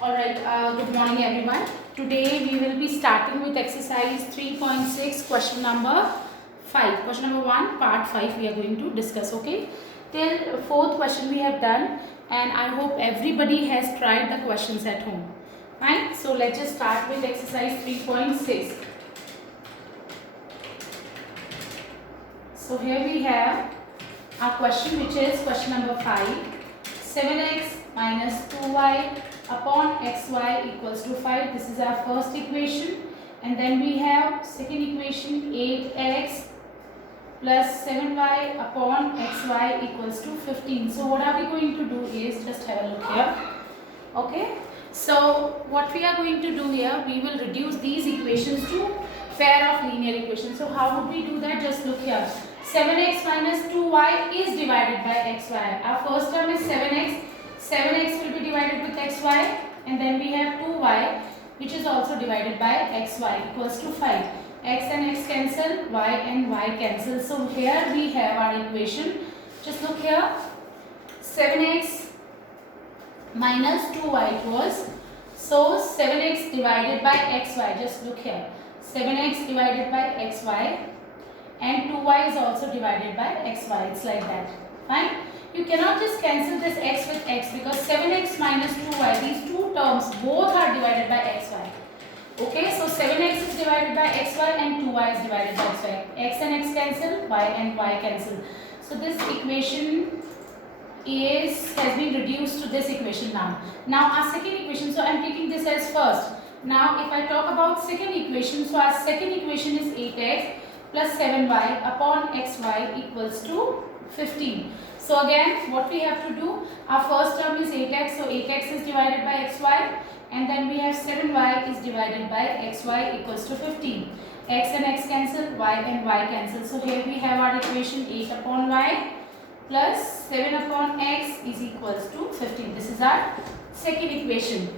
Alright, good morning everyone. Today we will be starting with exercise 3.6, question number 5. Question number 1, part 5 we are going to discuss, okay? Till fourth question we have done and I hope everybody has tried the questions at home. Fine, so let's just start with exercise 3.6. So here we have our question, which is question number 5. 7x minus 2y upon xy equals to 5. This is our first equation. And then we have second equation, 8x plus 7y upon xy equals to 15. So what are we going to do is, just have a look here. Okay. So what we are going to do here, we will reduce these equations to pair of linear equations. So how would we do that? Just look here. 7x minus 2y is divided by xy. Our first term is 7x. 7x will be divided with xy, and then we have 2y, which is also divided by xy equals to 5. X and x cancel, y and y cancel. So here we have our equation. Just look here. 7x minus 2y it was. So 7x divided by xy. Just look here. 7x divided by xy. And 2y is also divided by xy. It's like that. Fine. You cannot just cancel this x with x because 7x minus 2y, these two terms both are divided by xy. Okay, so 7x is divided by xy and 2y is divided by xy. X and x cancel, y and y cancel. So this equation has been reduced to this equation now. Now our second equation, so I am taking this as first. Now if I talk about second equation, so our second equation is 8x plus 7y upon xy equals to 15. So again, what we have to do, our first term is 8x, so 8x is divided by xy, and then we have 7y is divided by xy equals to 15. X and x cancel, y and y cancel. So here we have our equation 8 upon y plus 7 upon x is equals to 15. This is our second equation.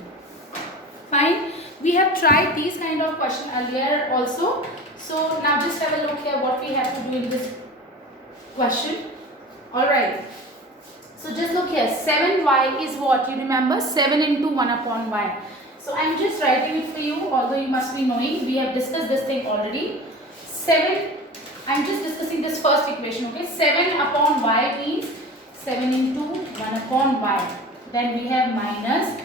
Fine. We have tried these kind of question earlier also. So now just have a look here what we have to do in this question. Alright. So just look here. 7y is what? You remember? 7 into 1 upon y. So I am just writing it for you, although you must be knowing. We have discussed this thing already. 7, I am just discussing this first equation. Okay. 7 upon y means 7 into 1 upon y. Then we have minus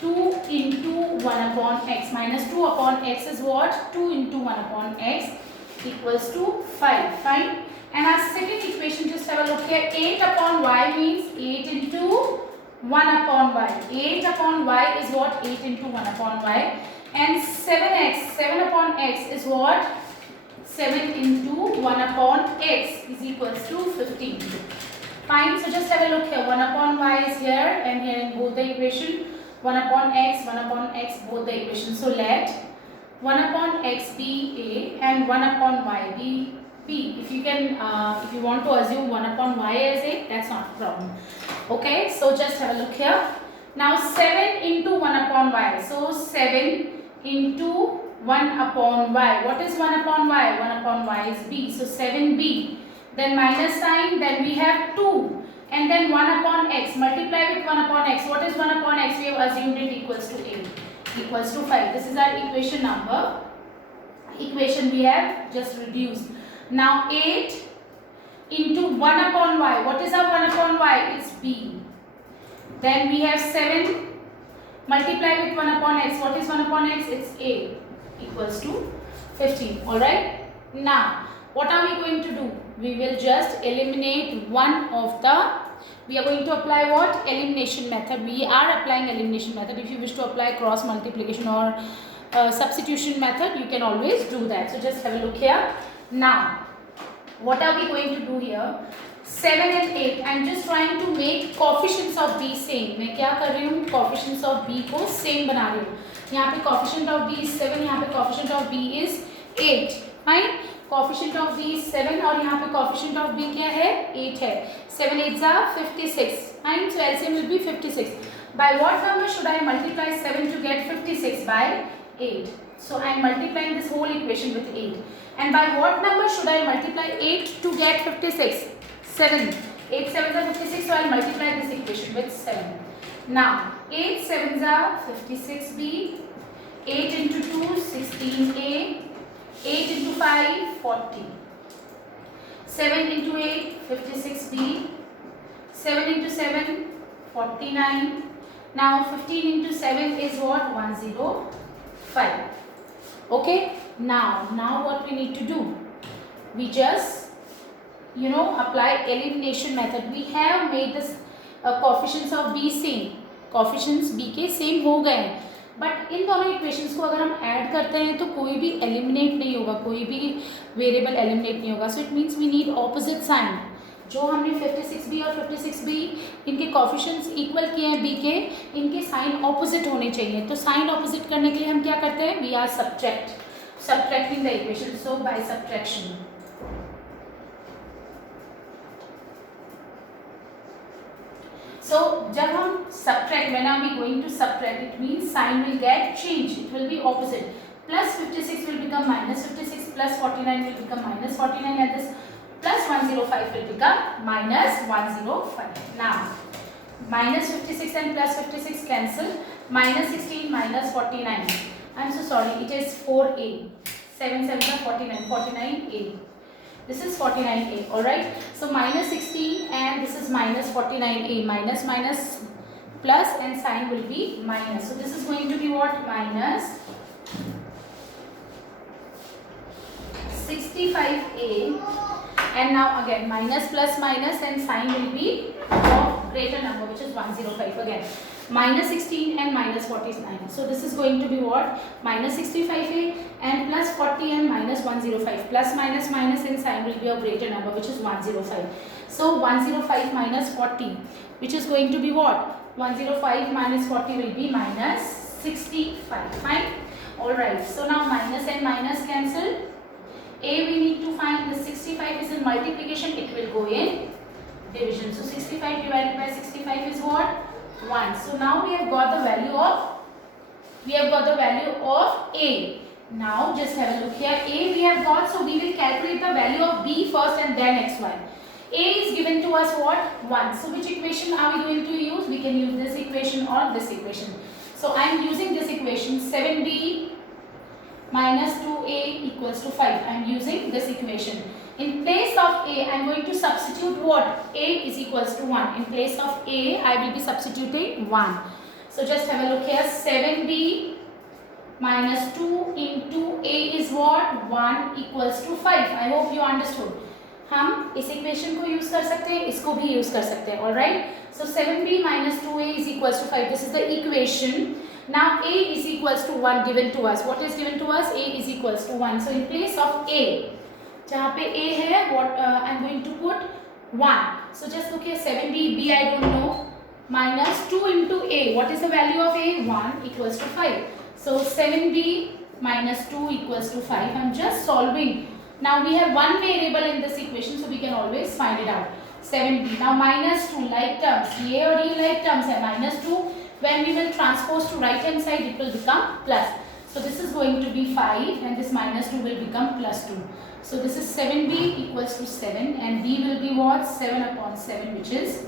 2 into 1 upon x. Minus 2 upon x is what? 2 into 1 upon x equals to 5. Fine. And our second equation, just have a look here. 8 upon y means 8 into 1 upon y. 8 upon y is what? 8 into 1 upon y. And 7x, 7 upon x is what? 7 into 1 upon x is equals to 15. Fine. So just have a look here. 1 upon y is here and here in both the equation. 1 upon x, both the equations. So let 1 upon x be a and 1 upon y be b. If you can, if you want to assume 1 upon y as a, that's not a problem. Okay, so just have a look here. Now 7 into 1 upon y. So 7 into 1 upon y. What is 1 upon y? 1 upon y is b. So 7b. Then minus sign. Then we have 2. And then 1 upon x. Multiply with 1 upon x. What is 1 upon x? We have assumed it equals to a. Equals to 5. This is our equation number. Equation we have just reduced. Now 8 into 1 upon y. What is our 1 upon y? It's b. Then we have 7. Multiply with 1 upon x. What is 1 upon x? It's a. Equals to 15. Alright. Now what are we going to do? We will just eliminate one of the, we are going to apply what? Elimination method. We are applying elimination method. If you wish to apply cross multiplication or substitution method, you can always do that. So just have a look here. Now, what are we going to do here? 7 and 8. I am just trying to make coefficients of b same. मैं क्या कर रही हूँ? Coefficients of b को same बना रही हूँ. यहाँ पे coefficient of b is 7. यहाँ पे coefficient of b is 8. Fine. Coefficient of b is 7 और यहाँ पे coefficient of b क्या है? 8 है. 7 8s are 56. Fine. So LCM will be 56. By what number should I multiply 7 to get 56? By 8. So I am multiplying this whole equation with 8. And by what number should I multiply 8 to get 56? 7. 8 7s are 56, so I will multiply this equation with 7. Now 8 sevens are 56b, 8 into 2 16a, 8 into 5 40, 7 into 8 56b, 7 into 7 49. Now 15 into 7 is what? 105. Okay, now what we need to do? We just apply elimination method. We have made this coefficients of b same, coefficients b के same हो गए हैं, but in दोनों equations को अगर हम add करते हैं तो कोई भी एलिमिनेट नहीं होगा, कोई भी वेरिएबल एलिमिनेट नहीं होगा. So it means we need opposite sign. जो हमने 56b और 56b इनके कोएफिशिएंट्स इक्वल किए हैं b के, इनके साइन ऑपोजिट होने चाहिए. तो साइन ऑपोजिट करने के लिए हम क्या करते हैं? We are subtracting the equation. So by subtraction, so जब हम subtract, when are we going to subtract, it means sign will get changed, it will be opposite. Plus 56 will become minus 56, plus 49 will become minus 49, and this plus 105 will become minus 105. Now minus 56 and plus 56 cancel, minus 16 minus 49. I am so sorry, it is 4a. 7 7 are 49, 49a. This is 49a, alright. So minus 16 and this is minus 49a. Minus minus plus and sign will be minus. So this is going to be what? Minus 65a. And now again minus plus minus and sign will be of greater number, which is 105 again. Minus 16 and minus 49. So this is going to be what? Minus 65a and plus 40 and minus 105. Plus minus minus and sign will be a greater number, which is 105. So 105 minus 40, which is going to be what? 105 minus 40 will be minus 65. Fine. Alright. So now minus and minus cancel. A we need to find. The 65 is in multiplication. It will go in division. So 65 divided by 65 is what? 1. So now we have got the value of A. Now just have a look here. A we have got, so we will calculate the value of B first and then xy. A is given to us what? 1. So which equation are we going to use? We can use this equation or this equation. So I am using this equation. 7b minus 2a equals to 5. I am using this equation. In place of a, I am going to substitute what? A is equals to 1. In place of a, I will be substituting 1. So just have a look here. 7b minus 2 into a is what? 1 equals to 5. I hope you understood. हम इस equation को use कर सकते हैं, इसको भी use कर सकते हैं. Alright. So 7b minus 2a is equals to 5. This is the equation. Now a is equals to 1 given to us. What is given to us? A is equals to 1. So in place of a, जहाँ पे a है, what I am going to put 1. So just look here. 7b, b I don't know. Minus 2 into a. What is the value of a? 1 equals to 5. So 7b minus 2 equals to 5. I am just solving. Now we have one variable in this equation, so we can always find it out. 7b. Now minus 2 like terms. A और e like terms है. Minus 2. When we will transpose to right hand side, it will become plus. So this is going to be 5 and this minus 2 will become plus 2. So this is 7b equals to 7 and b will be what? 7 upon 7, which is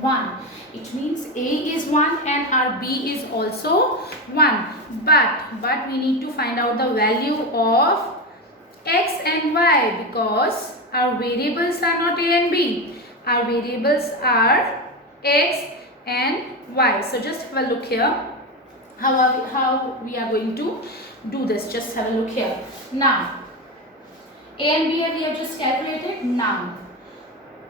1. It means a is 1 and our b is also 1. But we need to find out the value of x and y because our variables are not a and b. Our variables are x and y. So just have a look here. How we are going to do this? Just have a look here. Now a and b we have just calculated. Now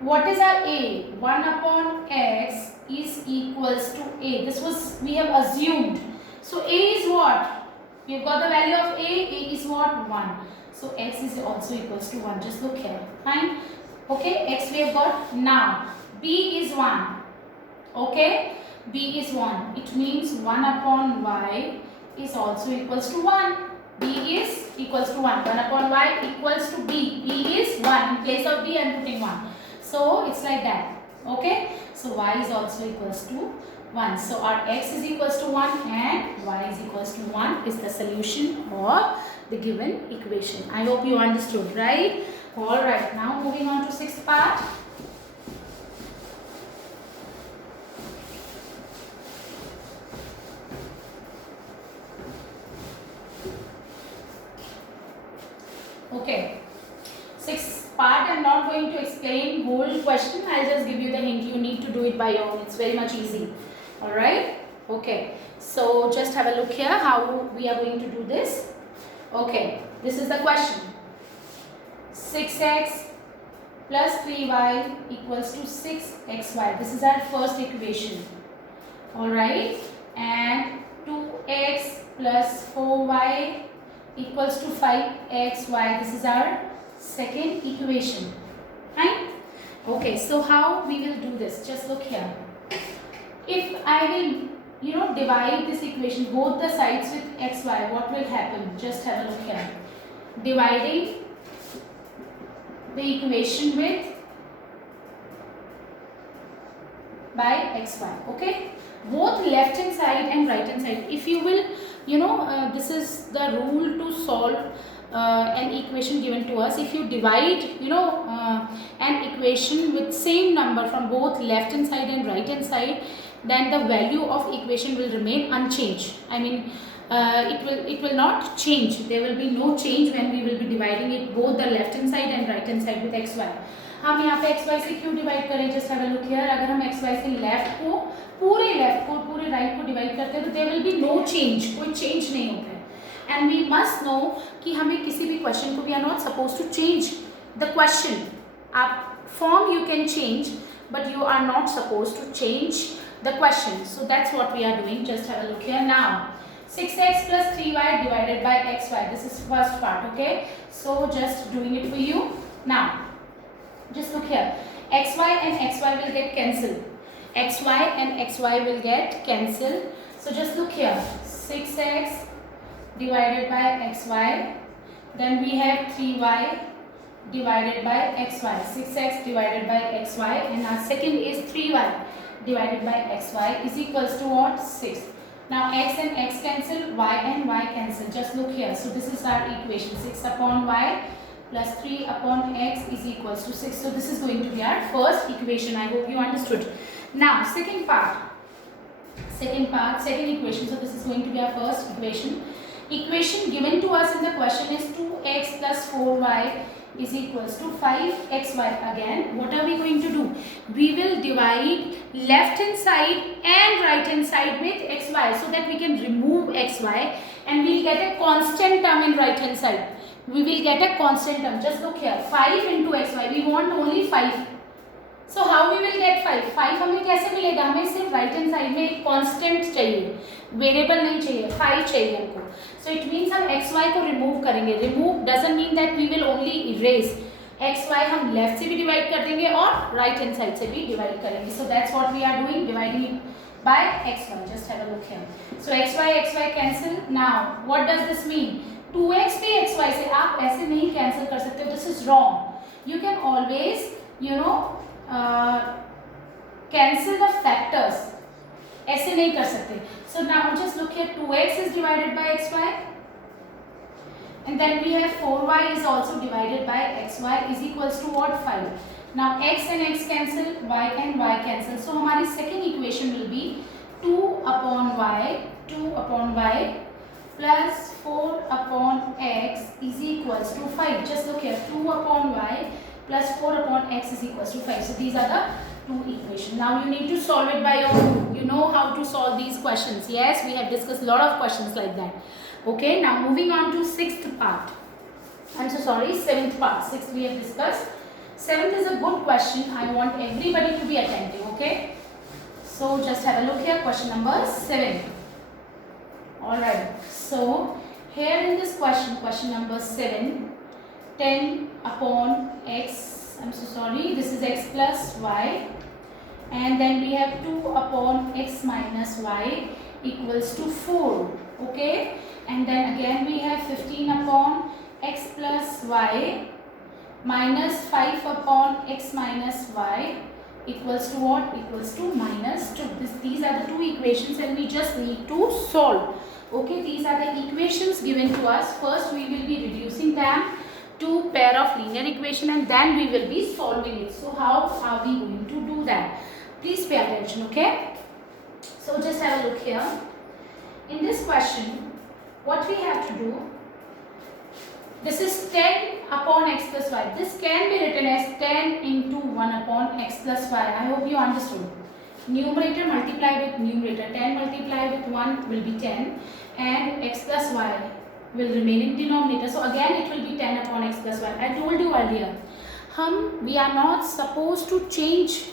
what is our a? 1 upon x is equals to a. This was we have assumed. So a is what? We have got the value of a. A is what? 1. So x is also equals to 1. Just look here. Fine. Okay. X we have got. Now b is 1. Okay. B is 1. It means 1 upon y is also equals to 1. B is equals to 1. 1 upon y equals to b. B is 1. In place of b I am putting 1. So it's like that. Okay. So y is also equals to 1. So our x is equals to 1 and y is equals to 1 is the solution of the given equation. I hope you understood, right? Alright. Now moving on to 6th part. full question. I'll just give you the hint. You need to do it by your own. It's very much easy. Alright? Okay. So just have a look here how we are going to do this. Okay. This is the question. 6x plus 3y equals to 6xy. This is our first equation. Alright. And 2x plus 4y equals to 5xy. This is our second equation. Right? Okay, so how we will do this? Just look here. If I will, divide this equation, both the sides with xy, what will happen? Just have a look here. Dividing the equation with by xy. Okay? Both left hand side and right hand side. If you will, this is the rule to solve an equation given to us. If you divide an equation with same number from both left hand side and right hand side, then the value of equation will remain unchanged. I mean it will not change. There will be no change when we will be dividing it both the left hand side and right hand side with xy. हम यहाँ पे xy से क्यों divide करें? Just have a look here. अगर हम xy से left को पूरे राइट को डिवाइड करते हैं तो there will be no change. कोई चेंज नहीं होता है. एंड वी मस्ट नो कि हमें किसी भी क्वेश्चन को we are not suppose to change the question. आप form you can change but you are not suppose to change the question. So that's what we are doing. Just have a look here now. 6x plus 3y divided by xy. This is first part. Okay, so just doing it for you now. Just look here. Xy and xy will get cancelled. Xy and xy will get cancelled. So just look here. 6x divided by xy. Then we have 3y divided by xy. 6x divided by xy, and our second is 3y divided by xy is equals to what? 6. Now x and x cancel, y and y cancel. Just look here. So this is our equation. 6 upon y plus 3 upon x is equals to 6. So this is going to be our first equation. I hope you understood. Now second equation. So this is going to be our first equation. Equation given to us in the question is 2x plus 4y is equals to 5xy. Again, what are we going to do? We will divide left hand side and right hand side with xy so that we can remove xy and we will get a constant term in right hand side. We will get a constant term. Just look here. 5 into xy. We want only 5. So how we will get 5? 5 हमें कैसे मिलेगा? हमें सिर्फ right hand side में एक constant चाहिए, variable नहीं चाहिए, 5 चाहिए हमको. सो इट मीन्स हम xy को रिमूव करेंगे. Remove doesn't mean that we will only erase. xy हम लेफ्ट से भी डिवाइड कर देंगे और राइट हैंड साइड से भी डिवाइड करेंगे. So that's what we are doing, dividing it by xy. Just have a look here. So xy cancel. Now what does this mean? 2x भी xy से आप ऐसे नहीं कैंसिल कर सकते. This is wrong. You can always cancel the factors. ऐसे नहीं कर सकते. So now just look here. 2x is divided by xy, and then we have 4y is also divided by xy is equals to what? 5. Now x and x cancel, y and y cancel. So हमारी second equation will be 2 upon y plus 4 upon x is equals to 5. Just look here. 2 upon y plus 4 upon x is equals to 5. So these are the two equations. Now you need to solve it by your own. You know how to solve these questions. Yes, we have discussed a lot of questions like that. Okay, now moving on to sixth part. I'm so sorry, seventh part. Sixth we have discussed. Seventh is a good question. I want everybody to be attentive. Okay, so just have a look here. Question number 7. Alright, so here in this question number 7, 10 upon x, I'm so sorry, this is x plus y, and then we have 2 upon x minus y equals to 4. Okay, and then again we have 15 upon x plus y minus 5 upon x minus y equals to what? Equals to minus 2. These are the two equations and we just need to solve. Okay, these are the equations given to us. First we will be reducing them to pair of linear equation and then we will be solving it. So how are we going to do that? Please pay attention. Okay, so just have a look here. In this question what we have to do, this is 10 upon x plus y. This can be written as 10 into 1 upon x plus y. I hope you understood. Numerator multiply with numerator. 10 multiply with 1 will be 10 and x plus y will remain in denominator. So again it will be 10 upon x plus y. I told you earlier, we are not supposed to change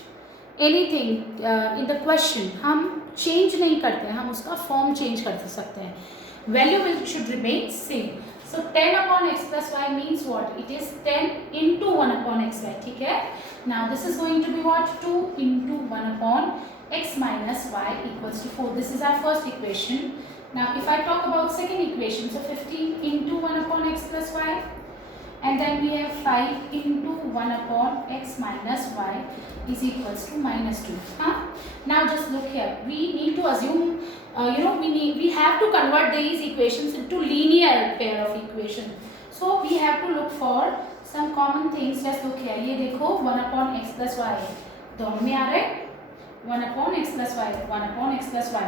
anything in the question. हम change नहीं करते हैं, हम उसका form change कर सकते हैं. Value should remain same. So 10 upon x plus y means what? It is 10 into 1 upon xy. ठीक है? Now this is going to be what? 2 into 1 upon x minus y equals to 4. This is our first equation. Now if I talk about second equation, so 15 into 1 upon x plus y, and then we have 5 into 1 upon x minus y is equals to minus 2. Now just look here. We need to assume, we have to convert these equations into linear pair of equations. So we have to look for some common things. Let's look here. ये देखो 1 upon x plus y दोनों में आ रहे 1 upon x plus y, 1 upon x plus y,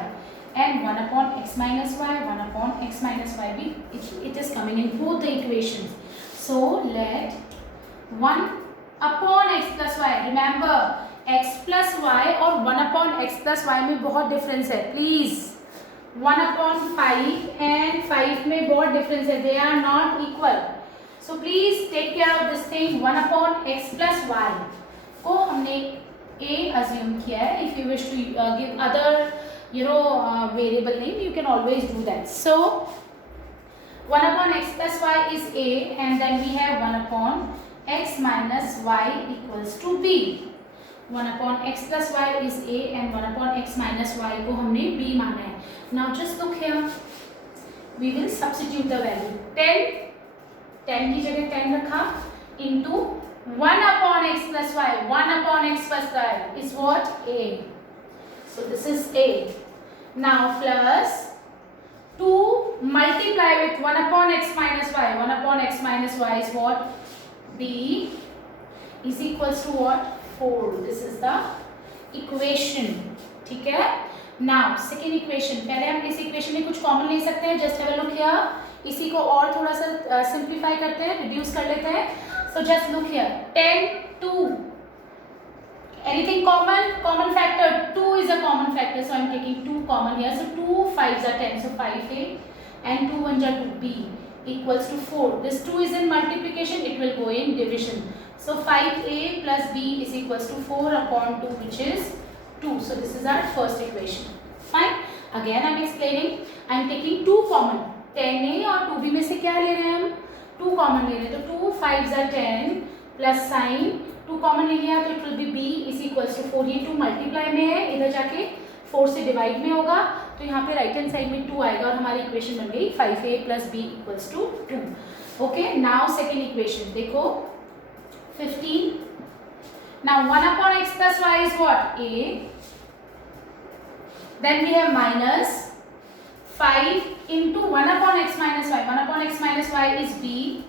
and 1 upon x minus y, 1 upon x minus y. It is coming in both the equations. So let 1 upon x plus y. Remember x plus y और 1 upon x plus y में बहुत difference है. Please 1 upon 5 and 5 में बहुत difference है. They are not equal. So please take care of this thing. 1 upon x plus y को हमने a assume किया है. If you wish to give other variable name, you can always do that. So 1 upon x plus y is a, and then we have 1 upon x minus y equals to b. 1 upon x plus y is a and 1 upon x minus y को हमने b माना है. Now just look here. We will substitute the value. 10 की जगह 10 रखा into 1 upon x plus y. 1 upon x plus y is what? A. So this is a. Now plus 2 multiply with 1 upon x minus y. 1 upon x minus y is what? B is equals to what? 4. This is the equation. ठीक है? Now second equation. पहले हम इस equation में कुछ common ले सकते हैं. Just have a look here. इसी को और थोड़ा सा simplify करते हैं, reduce कर लेते हैं. So just look here. 10 2. Anything common? Common factor. 2 is a common factor, so I am taking 2 common here. So 2 5s are 10. So 5a and 2 1s are 2b equals to 4. This 2 is in multiplication. It will go in division. So 5a plus b is equals to 4 upon 2, which is 2. So this is our first equation. Fine. Again I am explaining. I am taking 2 common. 10a और 2b में से क्या ले रहे हैं हम? 2 common ले रहे हैं. तो 2 5s are 10 plus sign 2 common ले लिया तो it will be b is equals to 4. ये 2 मल्टीप्लाई में है, इधर जाके 4 से डिवाइड में होगा तो यहाँ पे राइट हैंड साइड में 2 आएगा और हमारी इक्वेशन बन गई 5a plus b equals to 2. Okay. Now second equation देखो 15. Now 1 upon x plus y is what? a. Then we have minus 5 into 1 upon x minus y. 1 upon x minus y is b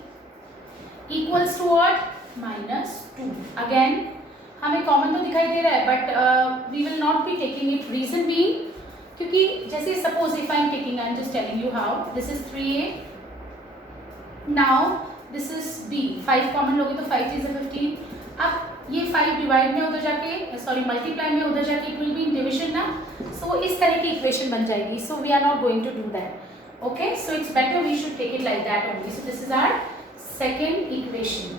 equals to what? Minus 2. Again हमें common तो दिखाई दे रहा है but we will not be taking it. Reason being क्योंकि जैसे suppose if I am taking, I am just telling you how. This is 3a. Now this is b. 5 common लोगे तो 5 3 15. अब ये 5 डिवाइड में उधर जाके मल्टीप्लाई में उधर जाके it will be in division ना. सो इस तरह की इक्वेशन बन जाएगी. So we are not going to do that. Okay. So it's better we should take it like that only. So this is our second equation.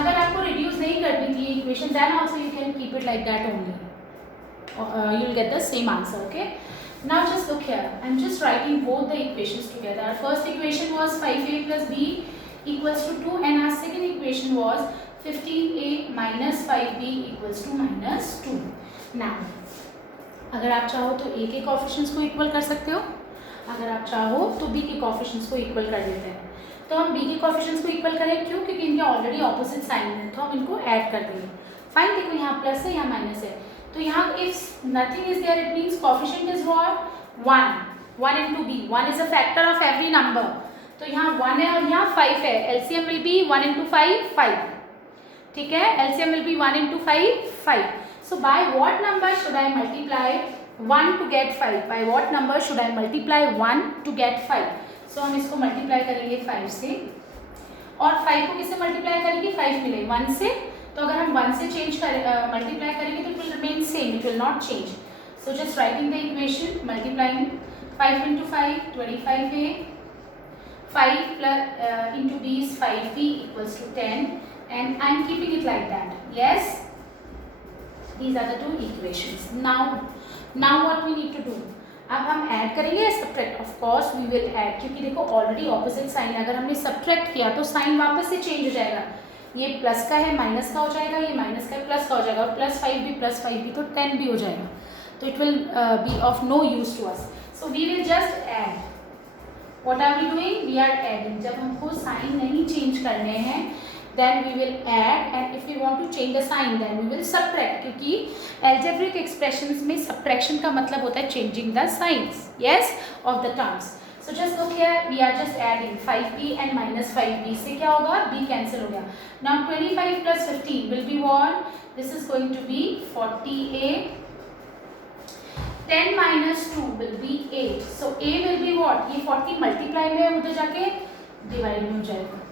अगर आपको reduce नहीं करनी थी equation then also you can keep it like that only. You will get the same answer. Okay. Now just look here. I am just writing both the equations together. Our first equation was 5a plus b equals to 2 and our second equation was 15a minus 5b equals to minus 2. Now अगर आप चाहो तो a के coefficients को equal कर सकते हो, अगर आप चाहो तो b के कोएफिशिएंट्स को इक्वल कर देते हैं. तो हम b के कोएफिशिएंट्स को इक्वल करें क्यों? क्योंकि इनके ऑलरेडी ऑपोजिट साइन है तो हम इनको ऐड कर देंगे. फाइन. देखो यहाँ प्लस है यहाँ माइनस है तो यहाँ if nothing is there it means coefficient is what? 1 into b. 1 is a factor of every number. तो यहाँ 1 है और यहाँ 5 है. LCM will be 1 into 5 5. ठीक है. LCM will be 1 into 5 5. So by what number should I multiply 1 to get 5? By what number should I multiply 1 to get 5? So हम इसको मल्टीप्लाई करेंगे 5 से. और 5 को किससे मल्टीप्लाई करेंगे, 5 मिले 1 से, तो अगर हम 1 से चेंज करें मल्टीप्लाई करेंगे तो it will remain same, it will not change. So just writing the equation, multiplying 5 into 5 25a, 5 plus into b is 5b equals to 10, and I am keeping it like that. Yes, these are the two equations. Now what we need to do, अब हम add करेंगे या subtract. Of course we will add, क्योंकि देखो already opposite sign, अगर हमने subtract किया तो साइन वापस से चेंज हो जाएगा. ये प्लस का है माइनस का हो जाएगा, ये माइनस का है प्लस का हो जाएगा, और प्लस 5 भी तो 10 भी हो जाएगा. तो it will be of no use to us. So we will just add. What are we doing, we are adding. जब हमको साइन नहीं चेंज करने हैं then we will add, and if we want to change the sign then we will subtract, क्योंकि algebraic expressions में subtraction का मतलब होता है changing the signs, yes, of the terms. So just look here, we are just adding 5b and minus 5b. से क्या होगा, b cancel हो गया. Now 25 plus 15 will be what, this is going to be 40a. 10 minus 2 will be 8. So a will be what, ये 40 multiply में उधर जाके divide में हो जाएगा.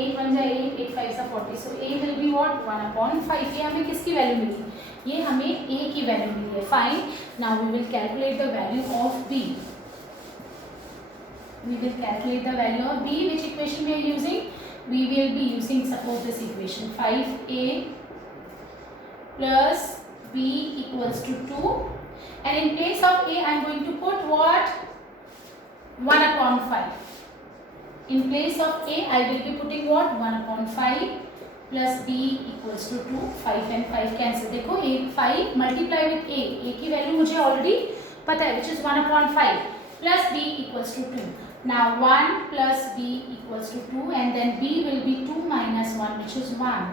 8 1 जा 8, 8 5 जा 40. सो a विल बी व्हाट, 1/5. ये हमें किसकी वैल्यू मिली, ये हमें a की वैल्यू मिली है. Fine. Now we will calculate the value of b. We will calculate the value of b. Which equation we are using, we will be using, suppose this equation, 5a plus b equals to 2, and in place of a I am going to put what, 1/5. In place of a I will be putting what, 1/5 plus b equals to 2. 5 and 5 cancel. देखो 5 multiply with a की value मुझे already पता है, which is 1/5 plus b equals to 2. Now 1 plus b equals to 2, and then b will be 2 minus 1, which is 1.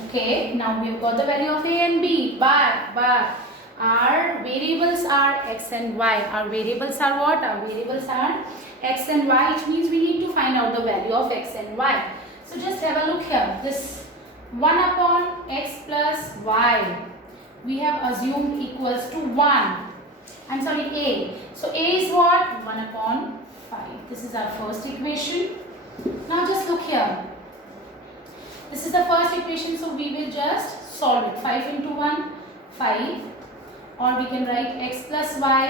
Okay, now we have got the value of a and b, but our variables are x and y. Our variables are what? Our variables are x and y, which means we need to find out the value of x and y. So just have a look here. This 1/x plus y we have assumed equals to 1. I'm sorry, a. So a is what? 1/5. This is our first equation. Now just look here. This is the first equation, so we will just solve it. 5 into 1, 5. Or we can write x plus y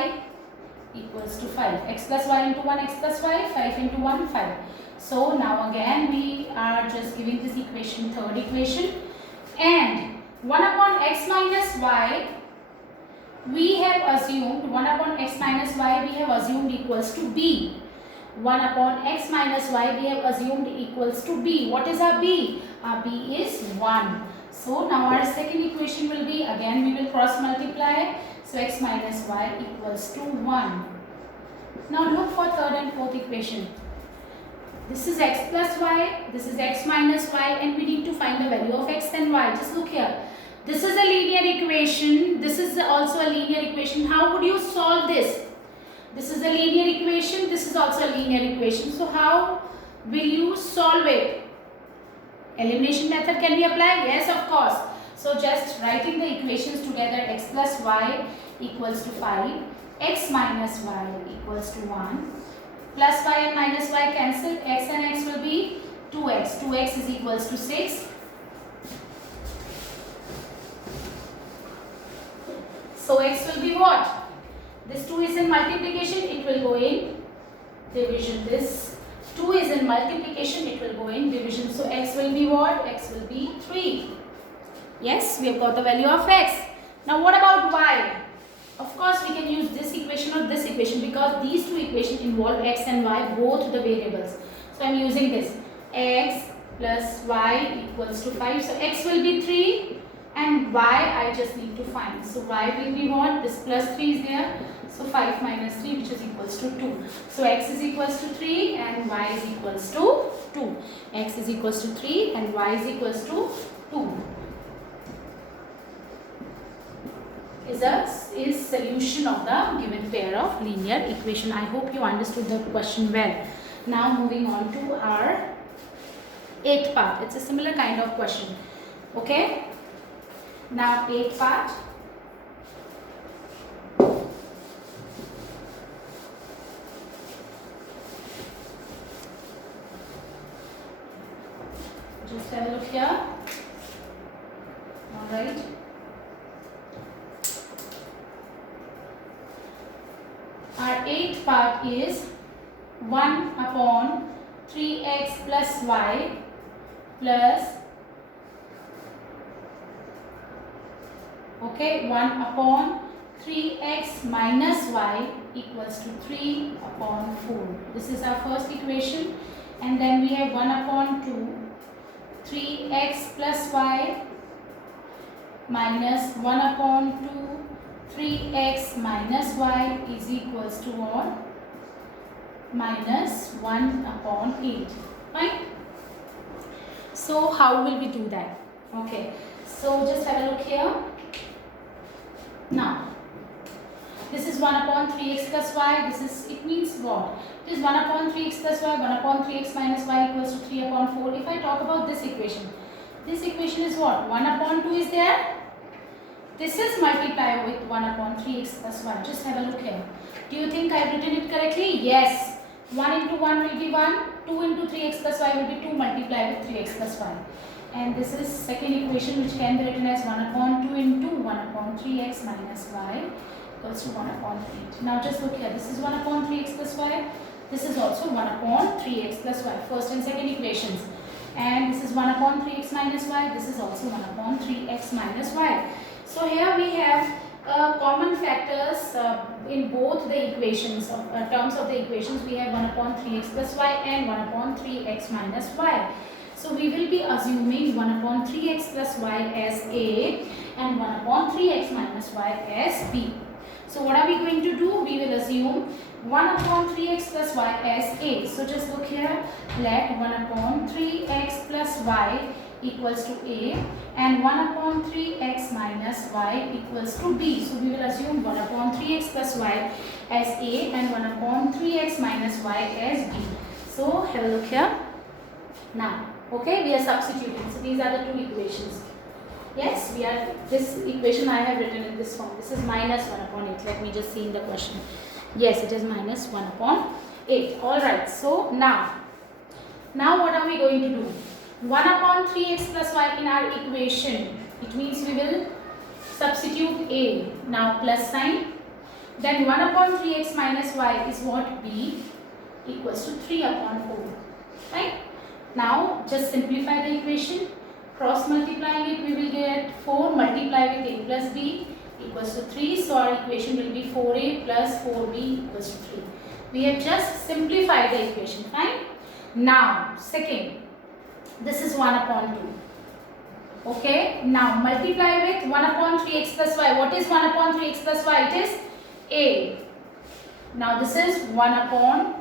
equals to 5. X plus y into 1, x plus y, 5 into 1, 5. So now again we are just giving this equation, third equation, and 1/x minus y we have assumed, 1/x minus y we have assumed equals to b. 1/x minus y we have assumed equals to b. What is our b? Our b is 1. So now our second equation will be, again we will cross multiply. So x minus y equals to 1. Now look for third and fourth equation. This is x plus y, this is x minus y, and we need to find the value of x and y. Just look here. This is a linear equation. This is also a linear equation. How would you solve this? This is a linear equation. This is also a linear equation. So how will you solve it? Elimination method can be applied? Yes, of course. So just writing the equations together, x plus y equals to 5, x minus y equals to 1, plus y and minus y cancel, x and x will be 2x. 2x is equals to 6. So x will be what? This 2 is in multiplication, it will go in division. This 2 is in multiplication, it will go in division. So x will be what? X will be 3. Yes, we have got the value of x. Now what about y? Of course we can use this equation or this equation, because these two equations involve x and y, both the variables. So I am using this. X plus y equals to 5. So x will be 3 and y I just need to find. So y will be what? This plus 3 is there. So 5 minus 3, which is equals to 2. So x is equals to 3 and y is equals to 2. X is equals to 3 and y is equals to 2. Is solution of the given pair of linear equation. I hope you understood the question well. Now moving on to our 8th part. It's a similar kind of question. Okay. Now 8th part. just have a look here. Alright. Our eighth part is 1 upon 3x plus y plus 1 upon 3x minus y equals to 3 upon 4. This is our first equation, and then we have 1 upon 2 3x plus y minus 1 upon 2 3x minus y is equals to what? Minus 1 upon 8. Fine. So how will we do that? Okay. So just have a look here. Now, this is 1 upon 3x plus y. It means what? It is 1 upon 3x plus y, 1 upon 3x minus y equals to 3 upon 4. If I talk about this equation is what? 1 upon 2 is there. This is multiplied with 1 upon 3x plus y. Just have a look here. Do you think I have written it correctly? Yes. 1 into 1 will be 1. 2 into 3x plus y will be 2 multiplied with 3x plus y. And this is second equation, which can be written as 1 upon 2 into 1 upon 3x minus y equals to 1 upon 8. Now just look here. This is 1 upon 3x plus y. This is also 1 upon 3x plus y. First and second equations. And this is 1 upon 3x minus y. This is also 1 upon 3x minus y. So here we have common factors in both the equations. Terms of the equations, we have 1 upon 3x plus y and 1 upon 3x minus y. So we will be assuming 1 upon 3x plus y as A and 1 upon 3x minus y as B. So what are we going to do? We will assume 1 upon 3x plus y as A. So just look here. Let 1 upon 3x plus y equals to A and 1 upon 3x minus y equals to B. So we will assume 1 upon 3x plus y as A and 1 upon 3x minus y as B. So have a look here. Now, okay, we are substituting. So these are the two equations. Yes, this equation I have written in this form. This is minus 1 upon 8. Let me just see in the question. Yes, it is minus 1 upon 8. Alright, so now what are we going to do? 1 upon 3x plus y in our equation. It means we will substitute A. Now plus sign. Then 1 upon 3x minus y is what? B equals to 3 upon 4. Right? Now just simplify the equation. Cross multiplying it, we will get 4 multiplied with A plus B equals to 3. So our equation will be 4A plus 4B equals to 3. We have just simplified the equation. Fine. Now second. This is 1 upon 2. Okay. Now multiply with 1 upon 3x plus y. What is 1 upon 3x plus y? It is A. Now this is 1 upon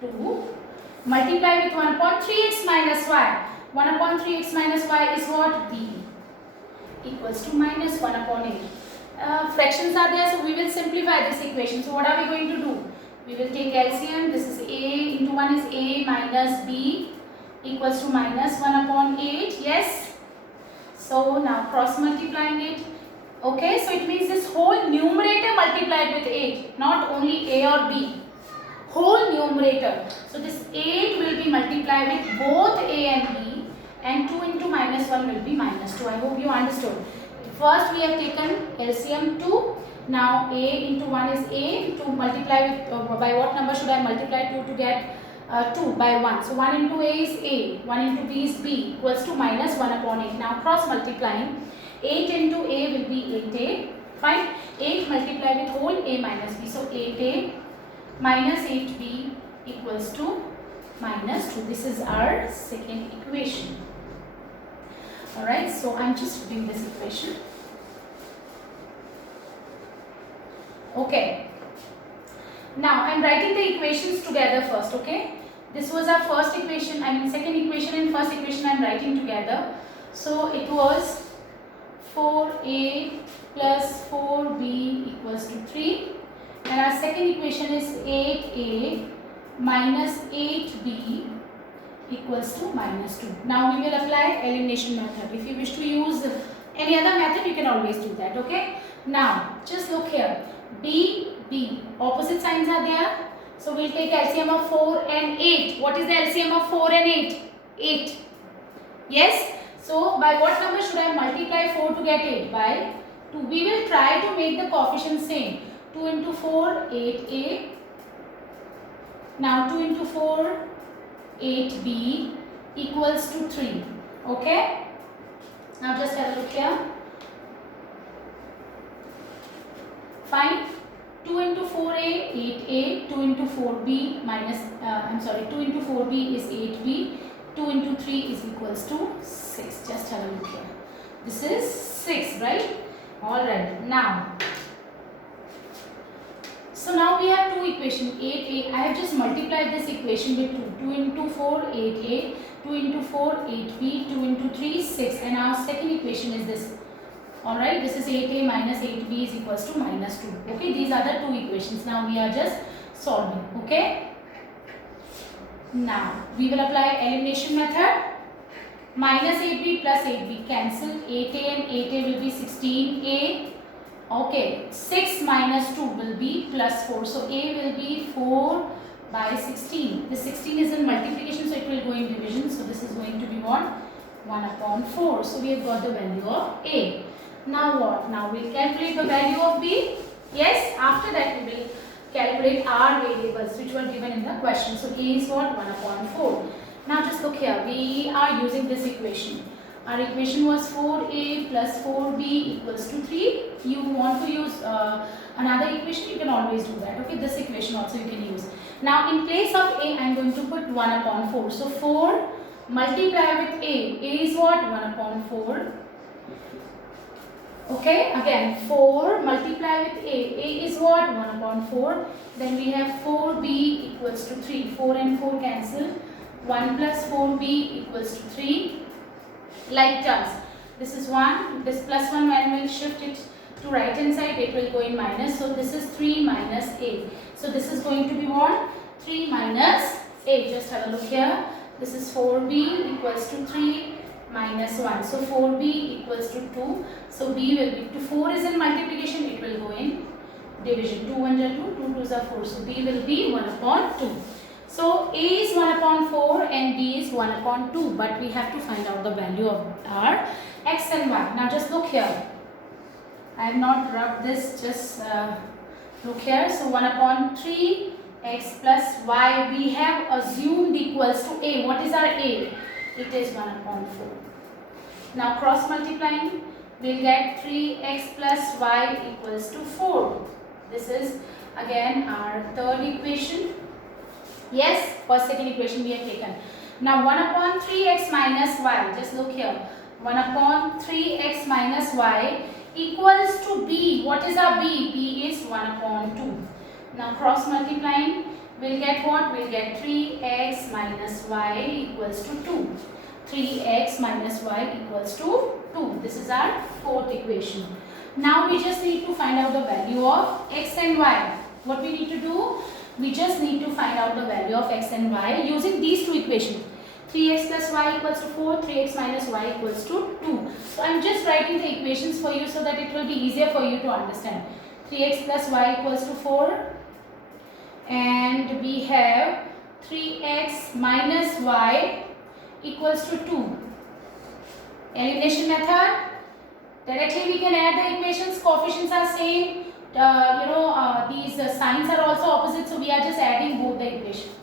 2. Multiply with 1 upon 3x minus y. 1 upon 3x minus y is what? B. Equals to minus 1 upon 8. Fractions are there, so we will simplify this equation. So what are we going to do? We will take LCM. This is A into 1 is A minus B equals to minus 1 upon 8. Yes. So now cross multiplying it. Okay, so it means this whole numerator multiplied with 8, not only A or B. Whole numerator. So this 8 will be multiplied with both A and B, and 2 into minus 1 will be minus 2. I hope you understood. First we have taken LCM 2. Now A into 1 is A. To multiply with by what number should I multiply 2 to get 2 by 1. So 1 into A is A, 1 into B is B equals to minus 1 upon 8. Now cross multiplying. 8 into A will be 8A. Fine. 8 multiplied with whole A minus B. So 8A minus 8B equals to minus 2. This is our second equation. Alright, so I'm just doing this equation. Okay. Now I'm writing the equations together first, okay? This was our first equation, second equation and first equation I'm writing together. So it was 4A plus 4B equals to 3. And our second equation is 8A minus 8B equals to minus 2. Now we will apply elimination method. If you wish to use any other method, you can always do that, okay? Now, just look here. B, B. Opposite signs are there. So we'll take LCM of 4 and 8. What is the LCM of 4 and 8? 8. Yes. So by what number should I multiply 4 to get 8? By 2. We will try to make the coefficient same. 2 into 4, 8a. Now 2 into 4, 8b equals to 3. Okay. Now just have a look here. Fine. 2 into 4a, 8a. 2 into 4b minus, 2 into 4b is 8b. 2 into 3 is equals to 6. Just have a look here. This is 6, right? Alright. Now, so now we have two equations. 8a. I have just multiplied this equation with 2. 2 into 4, 8a. 2 into 4, 8b. 2 into 3, 6. And our second equation is this. Alright, this is 8a minus 8b is equals to minus 2. Okay, these are the two equations. Now we are just solving. Okay. Now we will apply elimination method. Minus 8b plus 8b cancel. 8a and 8a will be 16a. Okay, 6 minus 2 will be plus 4. So a will be 4 by 16. The 16 is in multiplication, so it will go in division. So this is going to be what? 1 upon 4. So we have got the value of a. Now what? Now we will calculate the value of b. Yes, after that we will calculate our variables which were given in the question. So a is what? 1 upon 4. Now just look here. We are using this equation. Our equation was 4a plus 4b equals to 3. You want to use another equation, you can always do that. Okay, this equation also you can use. Now in place of a, I am going to put 1 upon 4. So 4 multiply with a. A is what? 1 upon 4. Okay, again 4 multiply with a. A is what? 1 upon 4. Then we have 4b equals to 3. 4 and 4 cancel. 1 plus 4b equals to 3. Like terms. This is 1. This plus 1 when we will shift it to right hand side, it will go in minus. So this is 3 minus a. So this is going to be what? 3 minus a. Just have a look here. This is 4b equals to 3 minus 1. So 4b equals to 2. So b will be 2. 4 is in multiplication, it will go in division. 2 1 are 2, 2 2s are 4. So b will be 1 upon 2. So a is 1 upon 4 and b is 1 upon 2. But we have to find out the value of our x and y. Now just look here. I have not rubbed this, just look here. So 1 upon 3 x plus y we have assumed equals to a. What is our a? It is 1 upon 4. Now cross multiplying, we'll get 3x plus y equals to 4. This is again our third equation. Yes, first second equation we have taken. Now 1 upon 3x minus y, just look here. 1 upon 3x minus y equals to b. What is our b? b is 1 upon 2. Now cross multiplying, we'll get what? We'll get 3x minus y equals to 2. 3x minus y equals to 2. This is our fourth equation. Now we just need to find out the value of x and y. What we need to do? We just need to find out the value of x and y using these two equations. 3x plus y equals to 4, 3x minus y equals to 2. So I am just writing the equations for you so that it will be easier for you to understand. 3x plus y equals to 4 and we have 3x minus y equals to 2. Elimination method. Directly we can add the equations. Coefficients are same. These signs are also opposite. So we are just adding both the equations.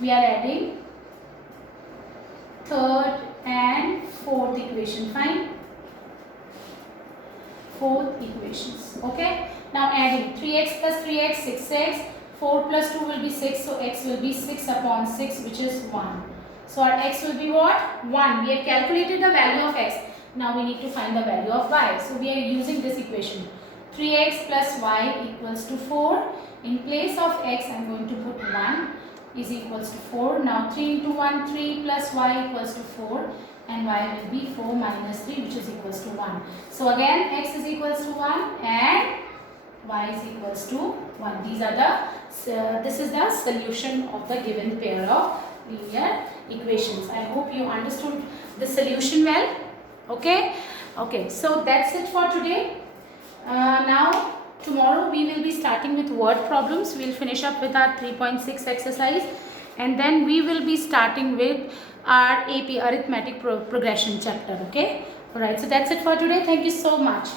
We are adding third and fourth equation. Fine. Fourth equations. Okay. Now adding 3x plus 3x, 6x. 4 plus 2 will be 6. So x will be 6 upon 6, which is 1. So our x will be what? 1. We have calculated the value of x. Now we need to find the value of y. So we are using this equation. 3x plus y equals to 4. In place of x, I am going to put 1 is equals to 4. Now 3 into 1, 3 plus y equals to 4. And y will be 4 minus 3, which is equals to 1. So again, x is equals to 1 and y is equals to 1. These are the, this is the solution of the given pair of linear equations. I hope you understood the solution well. Okay. Okay. So that's it for today. Now tomorrow we will be starting with word problems. We will finish up with our 3.6 exercise and then we will be starting with our AP arithmetic progression chapter. Okay, all right, so that's it for today. Thank you so much.